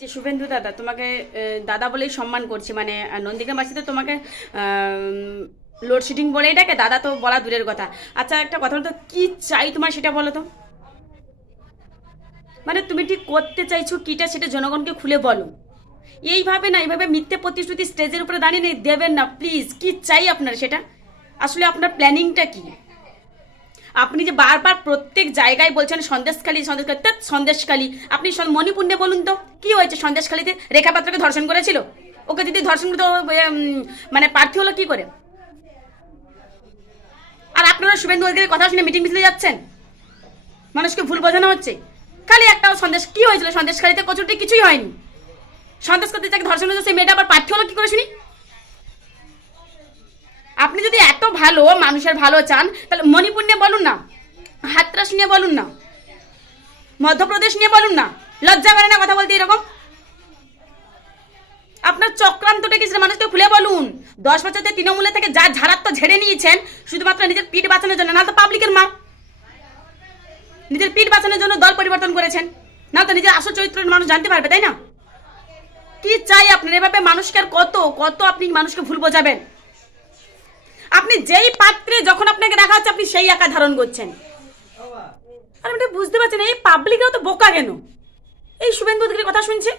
যে শুভেন্দু দাদা, তোমাকে দাদা বলেই সম্মান করছি। মানে নন্দিগ্রামবাসী তো তোমাকে লোডশেডিং বলেই ডাকে দাদা তো বলা দূরের কথা। আচ্ছা একটা কথা বলতো কি চাই তোমার সেটা বলো তো? মানে তুমি ঠিক করতে চাইছো কিটা সেটা জনগণকে খুলে বলো। এইভাবে না, এইভাবে মিথ্যে প্রতিশ্রুতি স্টেজের উপরে দাঁড়িয়ে নেই, দেবেন না প্লিজ কি চাই আপনার সেটা? আসলে আপনার প্ল্যানিংটা কি? আপনি যে বারবার প্রত্যেক জায়গায় বলছেন সন্দেশখালী সন্দেশখালী তা সন্দেশখালী। আপনি মণিপুণ্যে বলুন তো, কি হয়েছে সন্দেশখালীতে? রেখা পাত্রকে ধর্ষণ করেছিল? ওকে যদি ধর্ষণ করতে মানে প্রার্থী হলো কি করে? আর আপনারা শুভেন্দু অধিকারীর কথা শুনে মিটিং মিছিলে যাচ্ছেন? মানুষকে ভুল বোঝানো হচ্ছে। খালি একটা সন্দেশ কি হয়েছিল সন্দেশখালীতে? কচুরটি কিছুই হয়নি। সন্দেশ করতে যাকে ধর্ষণ হয়েছে সেই মেয়েটা আবার প্রার্থী হলো কি করে শুনি? ভালো, মানুষের ভালো চান। তাহলে মণিপুর নিয়ে বলুন না, হাতরাস নিয়ে বলুন না, মধ্যপ্রদেশ নিয়ে বলুন না, লজ্জা করে না কথা বলতে এরকম? আপনার চক্রান্তটা কি মানুষকে খুলে বলুন। দশ বছর ধরে তৃণমূলে থেকে যা ঝাড়ার ঝেড়ে নিয়েছেন, শুধুমাত্র নিজের পিঠ বাঁচানোর জন্য, না তো পাবলিকের মার নিজের পিঠ বাঁচানোর জন্য দল পরিবর্তন করেছেন। না তো নিজের আসল চরিত্র মানুষ জানতে পারবে, তাই না? কি চাই আপনার? এভাবে মানুষকে আর কত কত আপনি মানুষকে ভুল বোঝাবেন? আপনি যেই পাত্রে যখন আপনাকে দেখা হচ্ছে, আপনি সেই আকার ধারণ করছেন। আর এটা বুঝতে পারছি না, এই পাবলিকরা তো বোকা কেন? এই শুভেন্দু অধিকারীর কথা শুনছে?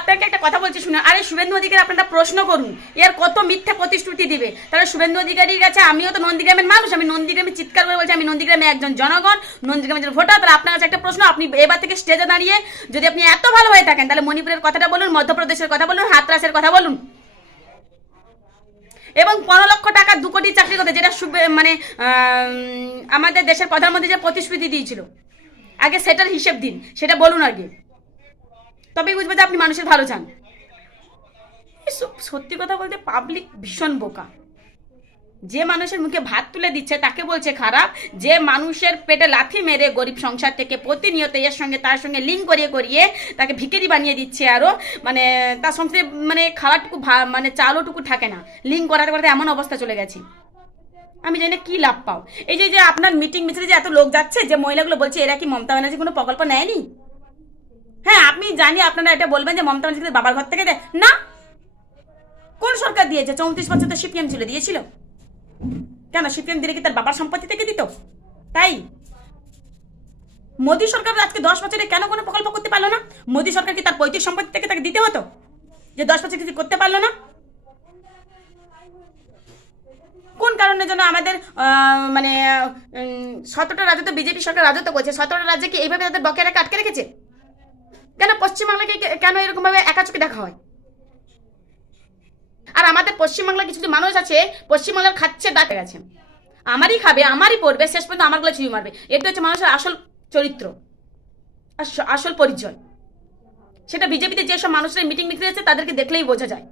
আপনাকে একটা কথা বলছি শুনে, আরে শুভেন্দু অধিকারী, আপনারা প্রশ্ন করুন এর কত মিথ্যা প্রতিশ্রুতি দিবে? তাহলে শুভেন্দু অধিকারীর কাছে আমিও তো নন্দীগ্রামের মানুষ, আমি নন্দীগ্রামে চিৎকার করে বলছি, আমি নন্দীগ্রামে একজন জনগণ, নন্দীগ্রামের একজন ভোটার, তাহলে আপনার কাছে একটা প্রশ্ন, আপনি এবার থেকে স্টেজে দাঁড়িয়ে যদি আপনি এত ভালো হয়ে থাকেন, তাহলে মণিপুরের কথাটা বলুন, মধ্যপ্রদেশের কথা বলুন, হাতরাসের কথা বলুন। এবং পনেরো লক্ষ টাকা দু কোটি চাকরি করতে, যেটা মানে আমাদের দেশের প্রধানমন্ত্রী যে প্রতিশ্রুতি দিয়েছিল। আগে সেটার হিসেব দিন, সেটা বলুন আগে। তবেই বুঝবে যে আপনি মানুষের ভালো চান। সত্যি কথা বলতে পাবলিক ভীষণ বোকা। যে মানুষের মুখে ভাত তুলে দিচ্ছে, তাকে বলছে খারাপ। যে মানুষের পেটে লাথি মেরে গরিব সংসার থেকে প্রতিনিয়ত এর সঙ্গে তার সঙ্গে লিঙ্ক করিয়ে করিয়ে তাকে ভিকেরি বানিয়ে দিচ্ছে আরও মানে তার সংসারে মানে খাওয়াটুকু মানে চালওটুকু থাকে না। লিঙ্ক করাতে করাতে এমন অবস্থা চলে গেছে। আমি জানি না কি লাভ পাও। এই যে যে আপনার মিটিং মিছিলে যে এত লোক যাচ্ছে, যে মহিলাগুলো বলছে, এরা কি মমতা ব্যানার্জি কোনো প্রকল্প নেয়নি? হ্যাঁ আপনি জানি আপনারা এটা বলবেন যে মমতা ব্যানার্জি বাবার ঘর থেকে দেয়। না। কোন সরকার দিয়েছে? চৌত্রিশ বছর তো সিপিএম ছিল, দিয়েছিল। কেন সিপিএম দিলে কি তার বাবার সম্পত্তি থেকে দিত? তাই? মোদী সরকার আজকে দশ বছরে কেন কোনো প্রকল্প করতে পারল না? মোদী সরকার কি তার পৈতৃক সম্পত্তি থেকে তাকে দিতে হতো? যে দশ বছর কিছু করতে পারল না? কোন কারণের জন্য আমাদের মানে সতেরোটা রাজ্য তো বিজেপি সরকার রাজত্ব করছে, সতেরোটা রাজ্যে কি এইভাবে তাদের বকেয়াটাকে আটকে রেখেছে? কেন পশ্চিমবাংলাকে কেন এরকমভাবে একা চোখে দেখা হয়? আর আমাদের পশ্চিমবাংলার কিছু মানুষ আছে, পশ্চিমবাংলার খাচ্ছে দাঁতে গেছে। আমারই খাবে, আমারই পড়বে, শেষ পর্যন্ত আমারগুলো ছুঁয়ে মারবে। এটা হচ্ছে মানুষের আসল চরিত্র, আস- আসল পরিচয়। সেটা বিজেপিতে যেসব মানুষরা মিটিং মিটিং আছে তাদেরকে দেখলেই বোঝা যায়।